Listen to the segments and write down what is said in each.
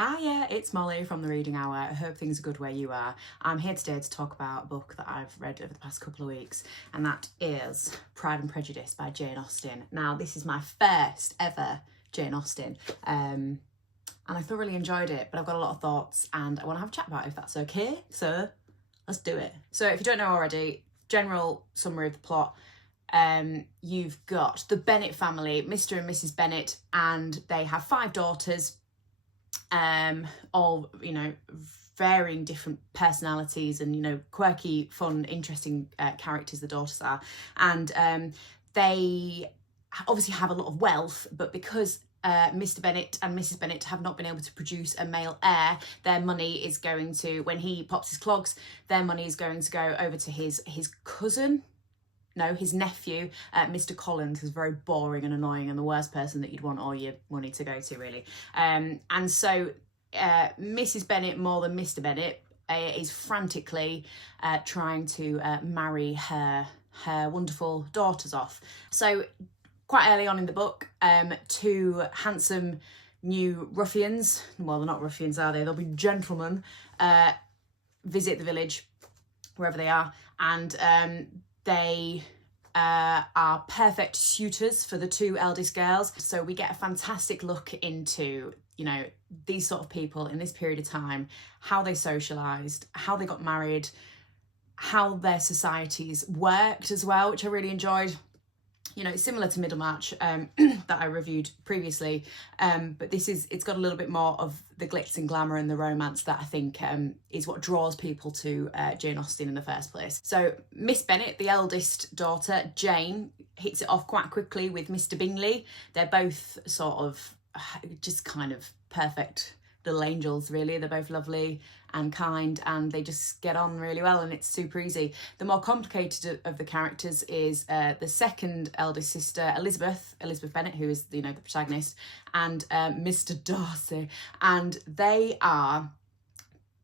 Hiya, it's Molly from the Reading Hour. I hope things are good where you are. I'm here today to talk about a book that I've read over the past couple of weeks, and that is Pride and Prejudice by Jane Austen. Now, this is my first ever Jane Austen, and I thoroughly enjoyed it, but I've got a lot of thoughts and I want to have a chat about it if that's okay. So let's do it. So if you don't know already, general summary of the plot. You've got the Bennet family, Mr. and Mrs. Bennet, and they have 5 daughters, all, varying different personalities and, quirky, fun, interesting characters the daughters are. And they obviously have a lot of wealth, but because Mr. Bennet and Mrs. Bennet have not been able to produce a male heir, their money is going to, when he pops his clogs, their money is going to go over to his cousin. No, his nephew, Mr. Collins, who's very boring and annoying and the worst person that you'd want all your money to go to, really. And so Mrs. Bennet, more than Mr. Bennet, is frantically trying to marry her wonderful daughters off. So quite early on in the book, 2 handsome new ruffians, well, they're not ruffians, are they? They'll be gentlemen, visit the village, wherever they are, and they are perfect suitors for the 2 eldest girls. So we get a fantastic look into, these sort of people in this period of time, how they socialised, how they got married, how their societies worked as well, which I really enjoyed. It's similar to Middlemarch that I reviewed previously, but it's got a little bit more of the glitz and glamour and the romance that I think is what draws people to Jane Austen in the first place. So Miss Bennet, the eldest daughter, Jane, hits it off quite quickly with Mr. Bingley. They're both sort of just kind of perfect little angels, really. They're both lovely and kind, and they just get on really well, and it's super easy. The more complicated of the characters is the second eldest sister, Elizabeth Bennet, who is the protagonist, and Mr. Darcy, and they are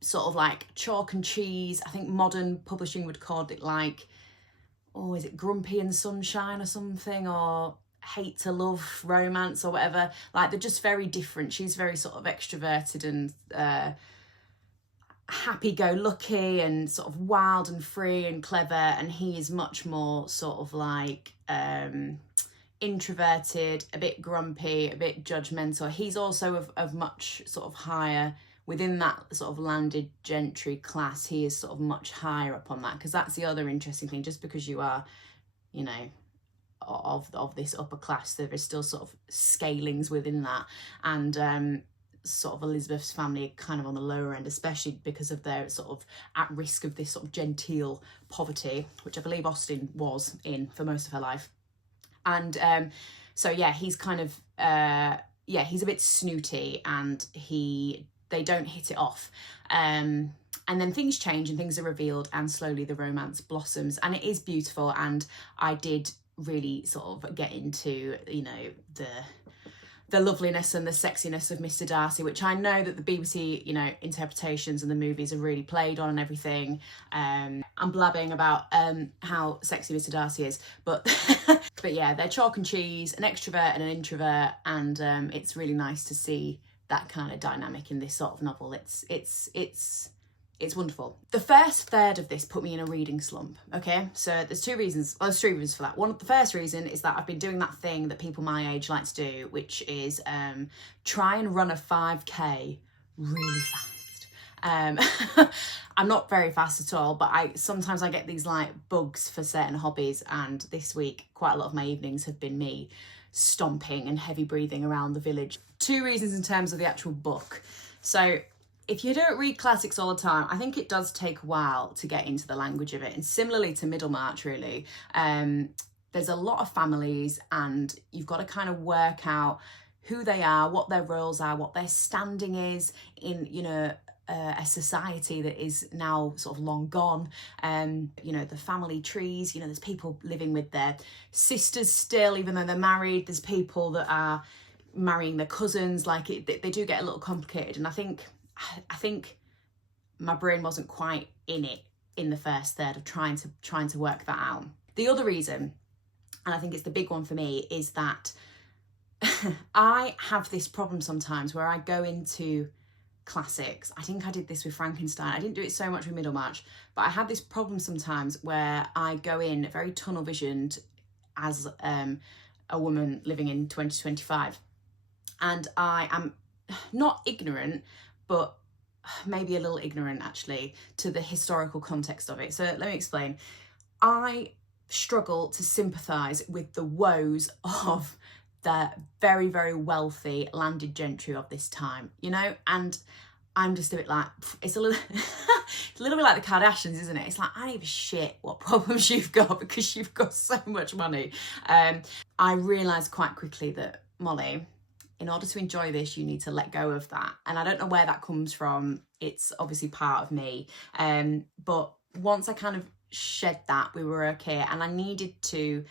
sort of like chalk and cheese. I think modern publishing would call it like, is it Grumpy and Sunshine or something, or hate to love romance or whatever. Like, they're just very different. She's very sort of extroverted and happy-go-lucky and sort of wild and free and clever, and he is much more sort of like introverted, a bit grumpy, a bit judgmental. He's also of much sort of higher, within that sort of landed gentry class, he is sort of much higher up on that, because that's the other interesting thing. Just because you are, of this upper class, there is still sort of scalings within that, and sort of Elizabeth's family kind of on the lower end, especially because of their sort of at risk of this sort of genteel poverty, which I believe Austen was in for most of her life. And so yeah, he's kind of he's a bit snooty, and they don't hit it off, and then things change and things are revealed, and slowly the romance blossoms, and it is beautiful. And I did really sort of get into the loveliness and the sexiness of Mr. Darcy, which I know that the BBC interpretations and the movies are really played on and everything. I'm blabbing about how sexy Mr. Darcy is, but but yeah, they're chalk and cheese, an extrovert and an introvert, and it's really nice to see that kind of dynamic in this sort of novel. It's wonderful. The first third of this put me in a reading slump, okay? So there's 2 reasons, there's 3 reasons for that. The first reason is that I've been doing that thing that people my age like to do, which is try and run a 5K really fast. I'm not very fast at all, but sometimes I get these like bugs for certain hobbies, and this week quite a lot of my evenings have been me stomping and heavy breathing around the village. 2 reasons in terms of the actual book. So if you don't read classics all the time, I think it does take a while to get into the language of it. And similarly to Middlemarch, really, there's a lot of families, and you've got to kind of work out who they are, what their roles are, what their standing is in, a society that is now sort of long gone. The family trees, there's people living with their sisters still, even though they're married. There's people that are marrying their cousins. Like, they do get a little complicated. And I think my brain wasn't quite in it in the first third of trying to work that out. The other reason, and I think it's the big one for me, is that I have this problem sometimes where I go into classics. I think I did this with Frankenstein. I didn't do it so much with Middlemarch, but I have this problem sometimes where I go in very tunnel visioned as a woman living in 2025, and I am not ignorant, but maybe a little ignorant actually to the historical context of it. So let me explain. I struggle to sympathise with the woes of the very, very wealthy landed gentry of this time, you know, and I'm just a bit like, it's a little, it's a little bit like the Kardashians, isn't it? It's like, I don't give a shit what problems you've got because you've got so much money. I realised quite quickly that, Molly, in order to enjoy this, you need to let go of that. And I don't know where that comes from. It's obviously part of me. But once I kind of shed that, we were okay. And I needed to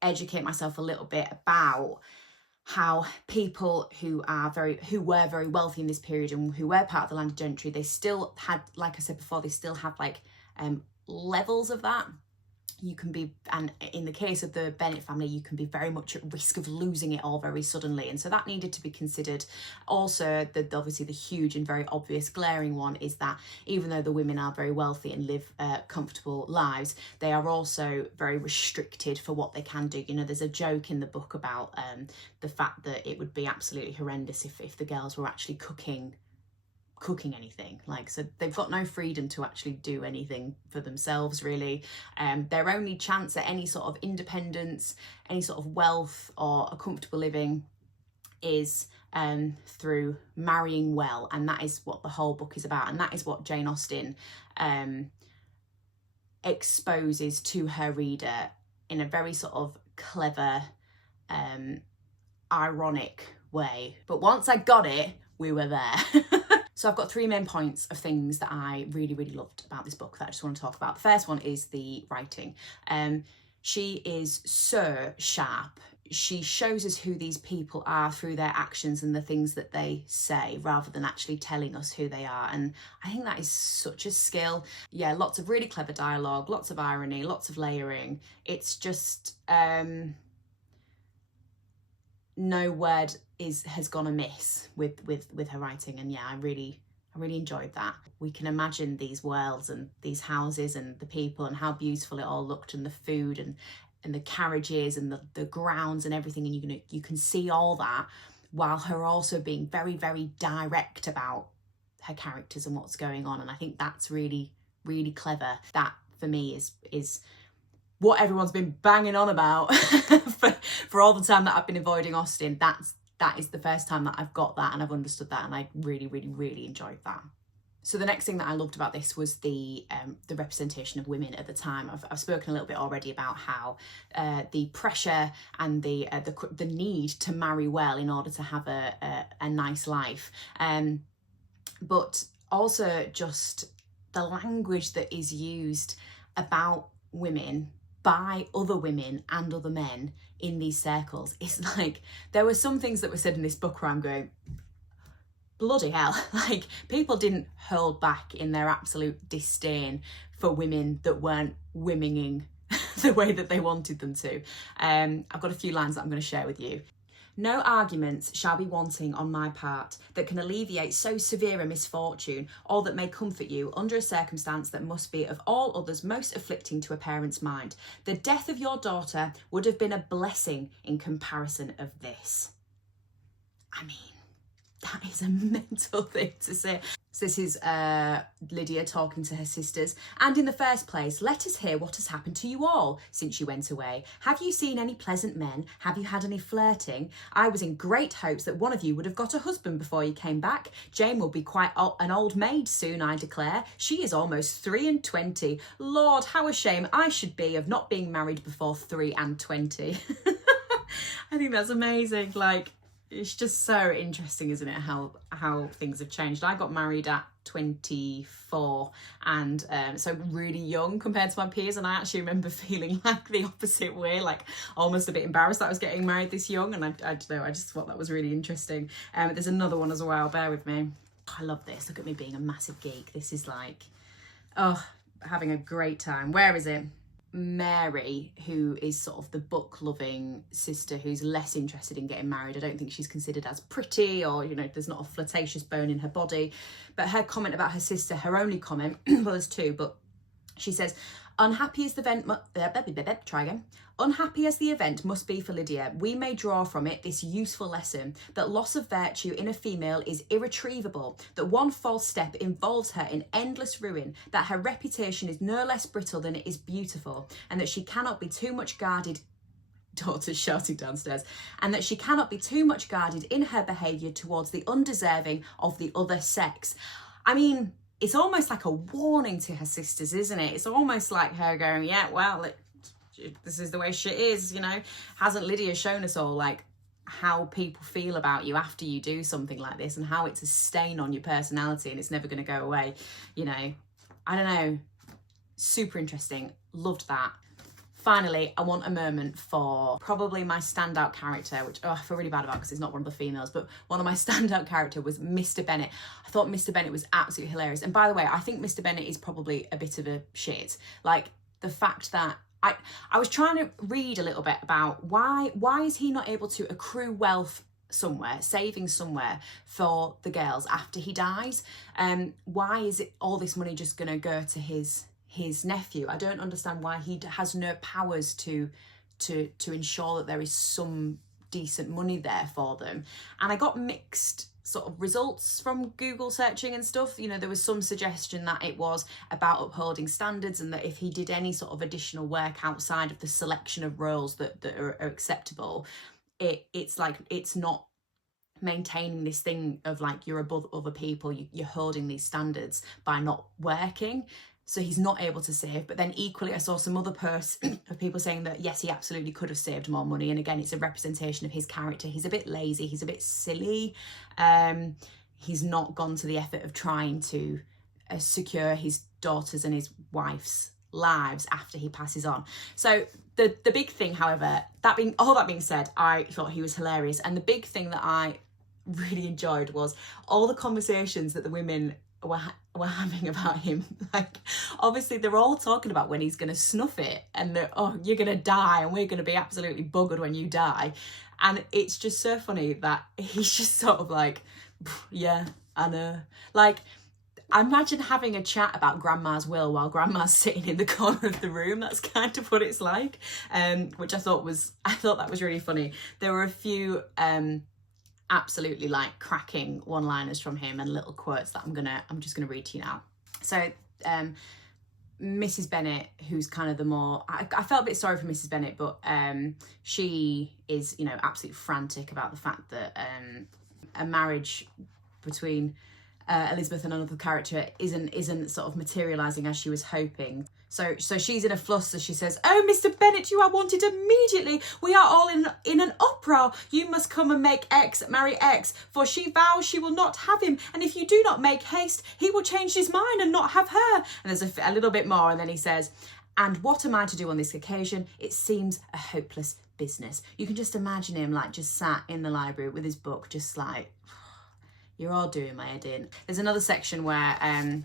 educate myself a little bit about how people who were very wealthy in this period and who were part of the landed gentry, they still had, like I said before, they still had like levels of that. You can be, and in the case of the Bennet family, you can be very much at risk of losing it all very suddenly, and so that needed to be considered. Also, obviously the huge and very obvious glaring one is that even though the women are very wealthy and live comfortable lives, they are also very restricted for what they can do. You know, there's a joke in the book about the fact that it would be absolutely horrendous if the girls were actually cooking anything, like, so they've got no freedom to actually do anything for themselves really. Their only chance at any sort of independence, any sort of wealth or a comfortable living is through marrying well, and that is what the whole book is about, and that is what Jane Austen exposes to her reader in a very sort of clever, ironic way. But once I got it, we were there. So I've got three main points of things that I really, really loved about this book that I just want to talk about. The first one is the writing. She is so sharp. She shows us who these people are through their actions and the things that they say, rather than actually telling us who they are. And I think that is such a skill. Yeah, lots of really clever dialogue, lots of irony, lots of layering. It's just no word has gone amiss with her writing, and yeah, I really enjoyed that. We can imagine these worlds and these houses and the people and how beautiful it all looked, and the food and the carriages and the grounds and everything, and you can see all that while her also being very, very direct about her characters and what's going on. And I think that's really, really clever. That for me is what everyone's been banging on about for all the time that I've been avoiding Austen. That is the first time that I've got that and I've understood that, and I really, really, really enjoyed that. So the next thing that I loved about this was the representation of women at the time. I've spoken a little bit already about how the pressure and the need to marry well in order to have a nice life, but also just the language that is used about women by other women and other men in these circles. It's like, there were some things that were said in this book where I'm going, bloody hell, like, people didn't hold back in their absolute disdain for women that weren't womening the way that they wanted them to. I've got a few lines that I'm going to share with you. No arguments shall be wanting on my part that can alleviate so severe a misfortune, or that may comfort you under a circumstance that must be of all others most afflicting to a parent's mind. The death of your daughter would have been a blessing in comparison of this. I mean, that is a mental thing to say. So this is Lydia talking to her sisters. And in the first place, let us hear what has happened to you all since you went away. Have you seen any pleasant men? Have you had any flirting? I was in great hopes that one of you would have got a husband before you came back. Jane will be quite an old maid soon, I declare. She is almost 23. Lord, how ashamed I should be of not being married before 23. I think that's amazing. Like, it's just so interesting, isn't it, how things have changed. I got married at 24, and so really young compared to my peers, and I actually remember feeling like the opposite way, like almost a bit embarrassed that I was getting married this young, and I don't know, I just thought that was really interesting. There's another one as well, bear with me. I love this. Look at me being a massive geek. This is like, oh, having a great time. Where is it? Mary, who is sort of the book-loving sister who's less interested in getting married. I don't think she's considered as pretty, or, you know, there's not a flirtatious bone in her body. But her comment about her sister, her only comment, well, there's two, but she says, unhappy as the event, unhappy as the event must be for Lydia, we may draw from it this useful lesson, that loss of virtue in a female is irretrievable, that one false step involves her in endless ruin, that her reputation is no less brittle than it is beautiful, and that she cannot be too much guarded, daughters shouting downstairs, and that she cannot be too much guarded in her behaviour towards the undeserving of the other sex. I mean, it's almost like a warning to her sisters, isn't it? It's almost like her going, yeah, well, this is the way shit is, you know. Hasn't Lydia shown us all, like, how people feel about you after you do something like this, and how it's a stain on your personality and it's never going to go away, you know? I don't know. Super interesting. Loved that. Finally, I want a moment for probably my standout character, which I feel really bad about because it's not one of the females, but one of my standout character was Mr. Bennet. I thought Mr. Bennet was absolutely hilarious. And by the way, I think Mr. Bennet is probably a bit of a shit. Like, the fact that I was trying to read a little bit about why is he not able to accrue wealth somewhere, saving somewhere for the girls after he dies? Why is it all this money just going to go to his nephew? I don't understand why he has no powers to ensure that there is some decent money there for them. And I got mixed sort of results from Google searching and stuff. You know, there was some suggestion that it was about upholding standards, and that if he did any sort of additional work outside of the selection of roles that are acceptable, it's like, it's not maintaining this thing of like, you're above other people, you're holding these standards by not working. So he's not able to save. But then equally, I saw some other posts of people saying that, yes, he absolutely could have saved more money. And again, it's a representation of his character. He's a bit lazy. He's a bit silly. He's not gone to the effort of trying to secure his daughter's and his wife's lives after he passes on. So the big thing, however, all that being said, I thought he was hilarious. And the big thing that I really enjoyed was all the conversations that the women were having about him. Like, obviously they're all talking about when he's going to snuff it, and that, oh, you're going to die and we're going to be absolutely buggered when you die. And it's just so funny that he's just sort of like, yeah, I know. Like, imagine having a chat about Grandma's will while Grandma's sitting in the corner of the room. That's kind of what it's like, which I thought that was really funny. There were a few absolutely like cracking one-liners from him and little quotes that I'm just gonna read to you now. So Mrs. Bennet, who's kind of the more, I felt a bit sorry for Mrs. Bennet, but she is, you know, absolutely frantic about the fact that a marriage between Elizabeth and another character isn't sort of materialising as she was hoping. So she's in a fluster. She says, "Oh, Mr. Bennet, you are wanted immediately. We are all in an uproar. You must come and make X marry X, for she vows she will not have him. And if you do not make haste, he will change his mind and not have her." And there's a little bit more, and then he says, "And what am I to do on this occasion? It seems a hopeless business." You can just imagine him like just sat in the library with his book, just like, you're all doing my head in. There's another section where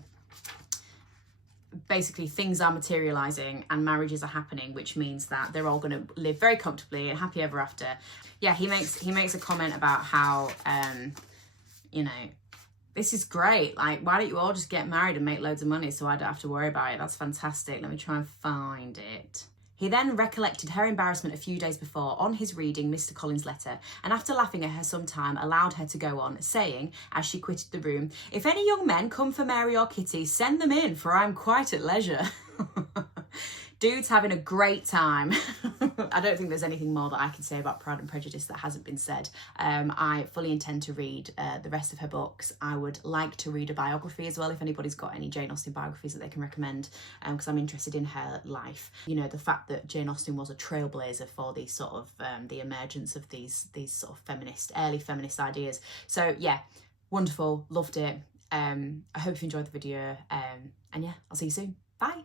basically things are materializing and marriages are happening, which means that they're all going to live very comfortably and happy ever after. Yeah, he makes a comment about how you know, this is great, like, why don't you all just get married and make loads of money so I don't have to worry about it? That's fantastic. Let me try and find it. He then recollected her embarrassment a few days before on his reading Mr. Collins' letter, and after laughing at her some time, allowed her to go on, saying, as she quitted the room, "If any young men come for Mary or Kitty, send them in, for I'm quite at leisure." Dude's having a great time. I don't think there's anything more that I can say about Pride and Prejudice that hasn't been said. I fully intend to read the rest of her books. I would like to read a biography as well, if anybody's got any Jane Austen biographies that they can recommend, because I'm interested in her life. You know, the fact that Jane Austen was a trailblazer for these sort of, the emergence of these sort of early feminist ideas. So yeah, wonderful, loved it. I hope you enjoyed the video, and yeah, I'll see you soon. Bye.